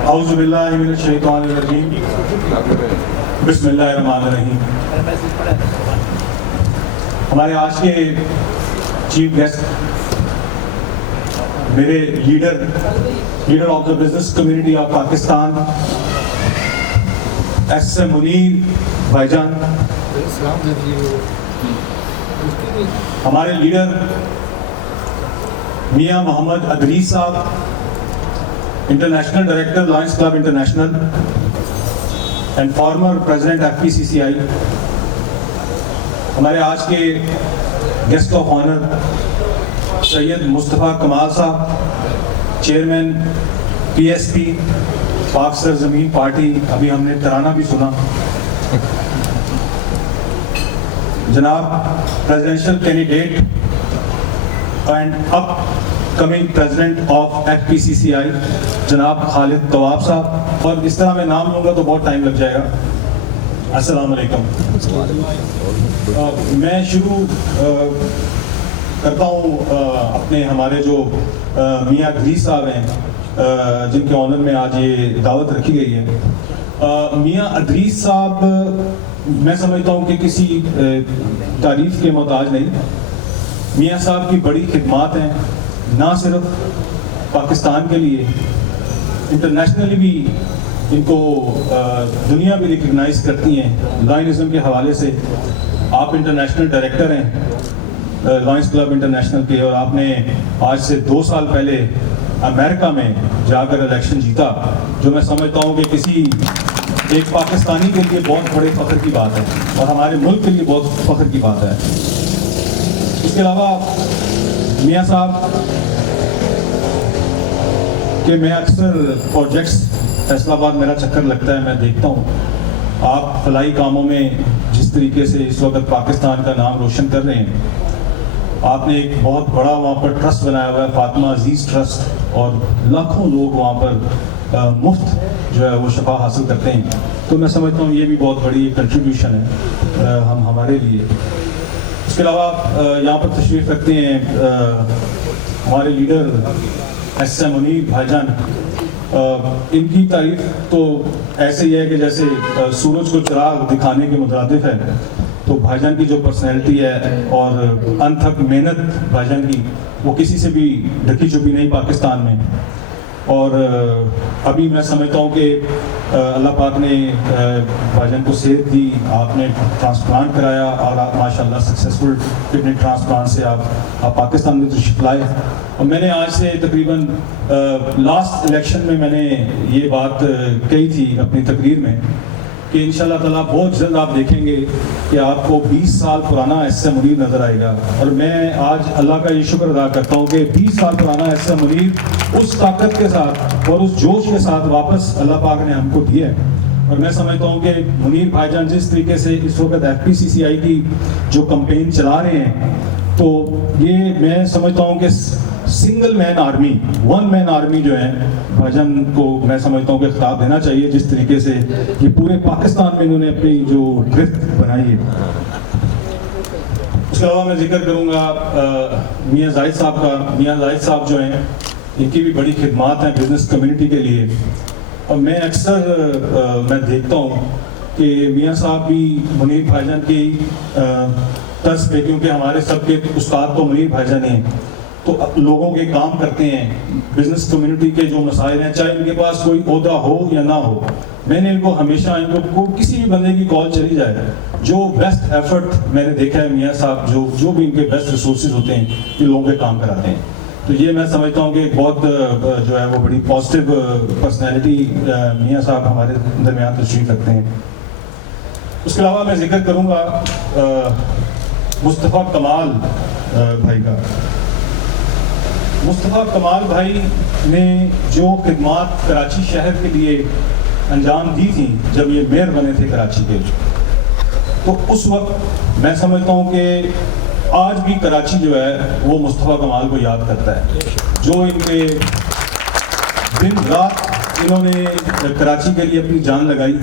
اعوذ باللہ من الشیطان الرجیم بسم اللہ الرحمن الرحیم. ہمارے آج کے چیف گیسٹ میرے leader of the business community of Pakistan S M Munir بھائی جان, ہمارے لیڈر میاں محمد ادریس صاحب, international director Lions club international and former president F P C C I. ہمارے آج کے guest of honour Syed Mustafa Kamal صاحب, چیئرمین پی ایس پی پاک سرزمین پارٹی, ابھی ہم نے ترانہ بھی سنا. جناب presidential candidate and upcoming president of F P C C I جناب خالد طواب صاحب, اور اس طرح میں نام لوں گا تو بہت ٹائم لگ جائے گا. السلام علیکم. میں شروع کرتا ہوں اپنے ہمارے جو میاں ادریس صاحب ہیں جن کے آنر میں آج یہ دعوت رکھی گئی ہے. میاں ادریس صاحب میں سمجھتا ہوں کہ کسی تعریف کے محتاج نہیں. میاں صاحب کی بڑی خدمات ہیں, نہ صرف پاکستان کے لیے, انٹرنیشنلی بھی ان کو دنیا بھی ریکگنائز کرتی ہیں. لائنزم کے حوالے سے آپ انٹرنیشنل ڈائریکٹر ہیں لائنس کلب انٹرنیشنل کے, اور آپ نے آج سے 2 سال پہلے امریکہ میں جا کر الیکشن جیتا, جو میں سمجھتا ہوں کہ کسی ایک پاکستانی کے لیے بہت بڑے فخر کی بات ہے اور ہمارے ملک کے لیے بہت فخر کی بات ہے. اس کے علاوہ میاں صاحب کہ میں اکثر پروجیکٹس فیصل آباد میرا چکر لگتا ہے, میں دیکھتا ہوں آپ فلاحی کاموں میں جس طریقے سے اس وقت پاکستان کا نام روشن کر رہے ہیں. آپ نے ایک بہت بڑا وہاں پر ٹرسٹ بنایا ہوا ہے, فاطمہ عزیز ٹرسٹ, اور لاکھوں لوگ وہاں پر مفت جو ہے وہ شفا حاصل کرتے ہیں. تو میں سمجھتا ہوں یہ بھی بہت بڑی کنٹریبیوشن ہے ہمارے لیے. اس کے علاوہ یہاں پر تشریف رکھتے ہیں ہمارے لیڈر ایس ایم منیر بھائی جان. ان کی تعریف تو ایسے ہی ہے کہ جیسے سورج کو چراغ دکھانے کے مترادف ہے. تو بھائی جان کی جو پرسنالٹی ہے اور انتھک محنت بھائی جان کی, وہ کسی سے بھی ڈھکی چھپی نہیں پاکستان میں. اور ابھی میں سمجھتا ہوں کہ اللہ پاک نے بھائی جان کو صحت دی, آپ نے ٹرانسپلانٹ کرایا اور آپ ماشاء اللہ سکسیزفل کڈنی ٹرانسپلانٹ سے آپ پاکستان میں تشریف لائے. اور میں نے آج سے تقریباً لاسٹ الیکشن میں نے یہ بات کہی تھی اپنی تقریر میں کہ انشاءاللہ تعالیٰ بہت جلد آپ دیکھیں گے کہ آپ کو 20 سال پرانا ایس ایم منیر نظر آئے گا. اور میں آج اللہ کا یہ شکر ادا کرتا ہوں کہ 20 سال پرانا ایس ایم منیر اس طاقت کے ساتھ اور اس جوش کے ساتھ واپس اللہ پاک نے ہم کو دیا ہے. اور میں سمجھتا ہوں کہ منیر بھائی جان جس طریقے سے اس وقت ایف پی سی سی آئی کی جو کمپین چلا رہے ہیں, تو یہ میں سمجھتا ہوں کہ single man army, 1 man army جو ہے بھائی جان کو میں سمجھتا ہوں کہ خطاب دینا چاہیے, جس طریقے سے یہ پورے پاکستان میں انہوں نے اپنی جو گرفت بنائی ہے. اس کے علاوہ میں ذکر کروں گا میاں زاہد صاحب کا. میاں زاہد صاحب جو ہیں ان کی بھی بڑی خدمات ہیں بزنس کمیونٹی کے لیے, اور میں اکثر میں دیکھتا ہوں کہ میاں صاحب بھی منیر بھائی جان کی طرز پہ, کیونکہ ہمارے سب کے استاد تو منیر بھائی جان ہیں, تو لوگوں کے کام کرتے ہیں, بزنس کمیونٹی کے جو مسائل ہیں, چاہے ان کے پاس کوئی عہدہ ہو یا نہ ہو, میں نے ان کو ہمیشہ ان کو کسی بھی بندے کی کال چلی جائے, جو بیسٹ ایفرٹ میں نے دیکھا ہے میاں صاحب جو بھی ان کے بیسٹ ریسورسز ہوتے ہیں یہ لوگوں کے کام کراتے ہیں. تو یہ میں سمجھتا ہوں کہ بہت جو ہے وہ بڑی پازیٹیو پرسنالٹی میاں صاحب ہمارے درمیان تشریف رکھتے ہیں. اس کے علاوہ میں ذکر کروں گا مصطفیٰ کمال بھائی کا. مصطفیٰ کمال بھائی نے جو خدمات کراچی شہر کے لیے انجام دی تھیں جب یہ میئر بنے تھے کراچی کے, تو اس وقت میں سمجھتا ہوں کہ آج بھی کراچی جو ہے وہ مصطفیٰ کمال کو یاد کرتا ہے, جو ان کے دن رات انہوں نے کراچی کے لیے اپنی جان لگائی.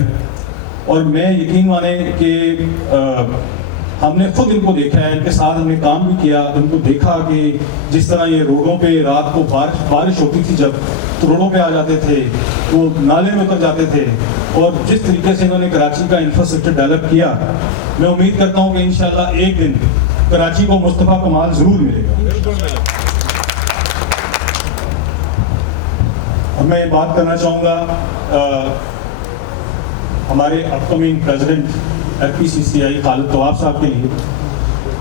اور میں یقین مانیں کہ ہم نے خود ان کو دیکھا ہے، ان کے ساتھ ہم نے کام بھی کیا، ان کو دیکھا کہ جس طرح یہ روڈوں پہ رات کو بارش ہوتی تھی جب، تو روڈوں پہ آ جاتے تھے، وہ نالے میں اتر جاتے تھے، اور جس طریقے سے انہوں نے کراچی کا انفراسٹرکچر ڈیولپ کیا، میں امید کرتا ہوں کہ انشاءاللہ ایک دن کراچی کو مصطفیٰ کمال ضرور ملے گا۔ اور میں یہ بات کرنا چاہوں گا ہمارے اپ coming president F P C C آئی خالد طواف صاحب کے لیے۔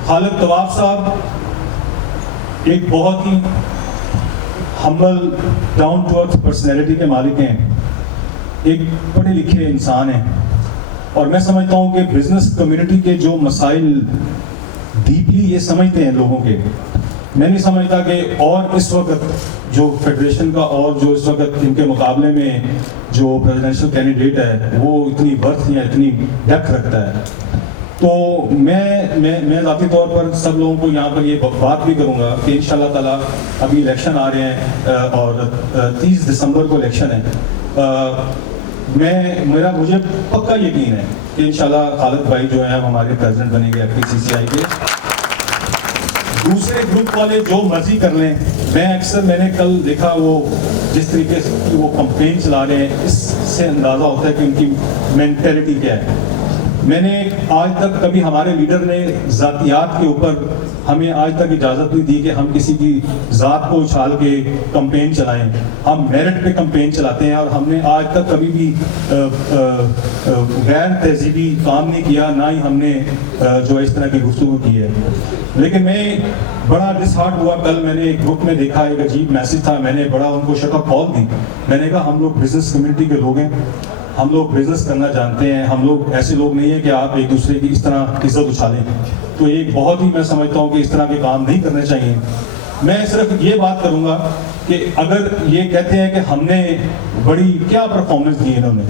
خالد طواف صاحب ایک بہت ہی ہمبل ڈاؤن ٹو ارتھ پرسنالٹی کے مالک ہیں، ایک پڑھے لکھے انسان ہیں، اور میں سمجھتا ہوں کہ بزنس کمیونٹی کے جو مسائل ڈیپلی یہ سمجھتے ہیں لوگوں کے، میں نہیں سمجھتا کہ اور اس وقت جو فیڈریشن کا اور جو اس وقت ان کے مقابلے میں جو پریزیڈنشل کینڈیڈیٹ ہے وہ اتنی برتھ یا اتنی ڈیپتھ رکھتا ہے۔ تو میں ذاتی طور پر سب لوگوں کو یہاں پر یہ بات بھی کروں گا کہ انشاءاللہ تعالیٰ ابھی الیکشن آ رہے ہیں اور 30 دسمبر کو الیکشن ہے۔ مجھے پکا یقین ہے کہ انشاءاللہ خالد بھائی جو ہیں ہمارے پریزیڈنٹ بنیں گے ایف پی سی سی آئی کے۔ دوسرے گروپ والے جو مرضی کر لیں، میں نے کل دیکھا وہ جس طریقے سے وہ کمپین چلا رہے ہیں، اس سے اندازہ ہوتا ہے کہ ان کی مینٹیلٹی کیا ہے۔ میں نے آج تک کبھی ہمارے لیڈر نے ذاتیات کے اوپر ہمیں آج تک اجازت نہیں دی کہ ہم کسی کی ذات کو اچھال کے کمپین چلائیں، ہم میرٹ پہ کمپین چلاتے ہیں، اور ہم نے آج تک کبھی بھی غیر تہذیبی کام نہیں کیا، نہ ہی ہم نے جو اس طرح کی گفتگو کی ہے۔ لیکن میں بڑا ڈس ہارٹ ہوا، کل میں نے ایک گروپ میں دیکھا ایک عجیب میسج تھا، میں نے بڑا ان کو شکر کال دی، میں نے کہا ہم لوگ بزنس کمیونٹی کے لوگ ہیں، ہم لوگ بزنس کرنا جانتے ہیں، ہم لوگ ایسے لوگ نہیں ہیں کہ آپ ایک دوسرے کی اس طرح عزت اچھالیں، تو ایک بہت ہی میں سمجھتا ہوں کہ اس طرح کے کام نہیں کرنے چاہیے۔ میں صرف یہ بات کروں گا کہ اگر یہ کہتے ہیں کہ ہم نے بڑی کیا پرفارمنس دی انہوں نے،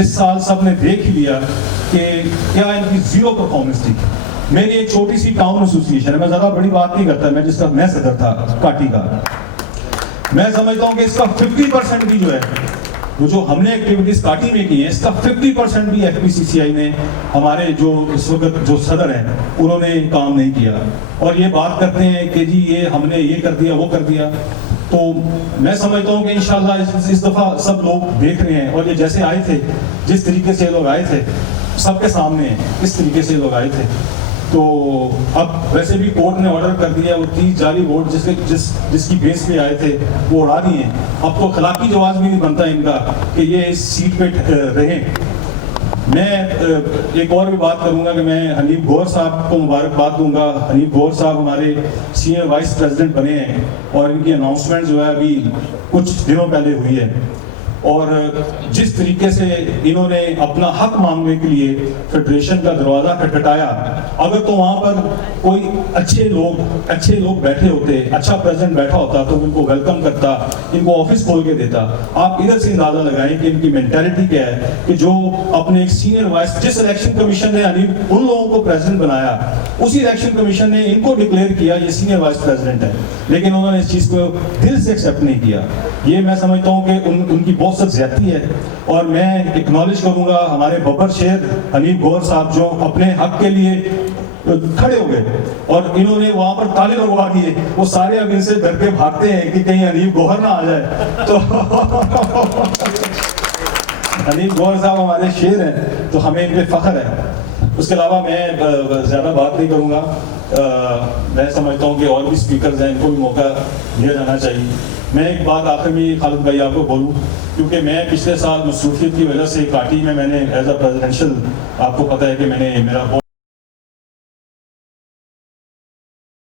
اس سال سب نے دیکھ ہی لیا کہ کیا ان کی زیرو پرفارمنس تھی۔ میری ایک چھوٹی سی ٹاؤن ایسوسیشن ہے، میں زیادہ بڑی بات نہیں کرتا، میں صدر تھا کاٹی کا، میں سمجھتا ہوں کہ اس کا 50% بھی جو ہے وہ جو ہم نے ایکٹیویٹیز کاٹی میں کی ہیں، اس کا 50% بھی ایف پی سی سی آئی نے ہمارے جو اس وقت جو صدر ہیں انہوں نے کام نہیں کیا، اور یہ بات کرتے ہیں کہ جی یہ ہم نے یہ کر دیا وہ کر دیا۔ تو میں سمجھتا ہوں کہ انشاءاللہ اس دفعہ سب لوگ دیکھ رہے ہیں، اور یہ جیسے آئے تھے، جس طریقے سے لوگ آئے تھے سب کے سامنے اس طریقے سے لوگ آئے تھے، تو اب ویسے بھی کورٹ نے آرڈر کر دیا وہ 30 جعلی ووٹ جس کی بیس پہ آئے تھے وہ اڑا دیے ہیں۔ اب تو اخلاقی جواز بھی نہیں بنتا ان کا کہ یہ اس سیٹ پہ رہیں۔ میں ایک اور بھی بات کروں گا کہ میں حنیف گوہر صاحب کو مبارکباد دوں گا۔ حنیف گوہر صاحب ہمارے سینئر وائس پریزیڈنٹ بنے ہیں، اور ان کی اناؤنسمنٹ جو ہے ابھی کچھ دنوں پہلے ہوئی ہے، اور جس طریقے سے انہوں نے اپنا حق مانگنے کے لیے فیڈریشن کا دروازہ کھٹکھٹایا، اگر تو وہاں پر کوئی اچھے لوگ بیٹھے ہوتے، اچھا پریزیڈنٹ بیٹھا ہوتا تو ان کو ویلکم کرتا، ان کو آفس کھول کے دیتا۔ آپ ادھر سے اندازہ لگائیں کہ ان کی مینٹیلٹی کیا ہے کہ جو اپنے ایک سینئر وائس، جس الیکشن کمیشن نے ان لوگوں کو پریزیڈنٹ بنایا، اسی الیکشن کمیشن نے ان کو ڈکلیئر کیا یہ سینئر وائس پریزیڈنٹ ہے، لیکن انہوں نے اس چیز کو دل سے ایکسیپٹ نہیں کیا۔ یہ میں سمجھتا ہوں کہ ان کی بہت سخت زیادتی ہے، اور میں اکنالج کروں گا ہمارے ببر شیر حنیف گوہر صاحب جو اپنے حق کے لیے کھڑے ہو گئے، اور انہوں نے وہاں پر تالے لگوا دیے، وہ سارے اب ان سے ڈر کے بھاگتے ہیں کہ کہیں حنیف گوہر نہ آ جائے۔ تو حنیف گوہر صاحب ہمارے شیر ہیں، تو ہمیں ان پہ فخر ہے۔ اس کے علاوہ میں زیادہ بات نہیں کروں گا، میں سمجھتا ہوں کہ اور بھی اسپیکرز ہیں، ان کو بھی موقع دیا جانا چاہیے۔ میں ایک بات آخر میں خالد بھائی آپ کو بولوں، کیونکہ میں پچھلے سال مصروفیت کی وجہ سے کاٹی میں نے ایز اے پریزیڈینشیل، آپ کو پتہ ہے کہ میں نے میرا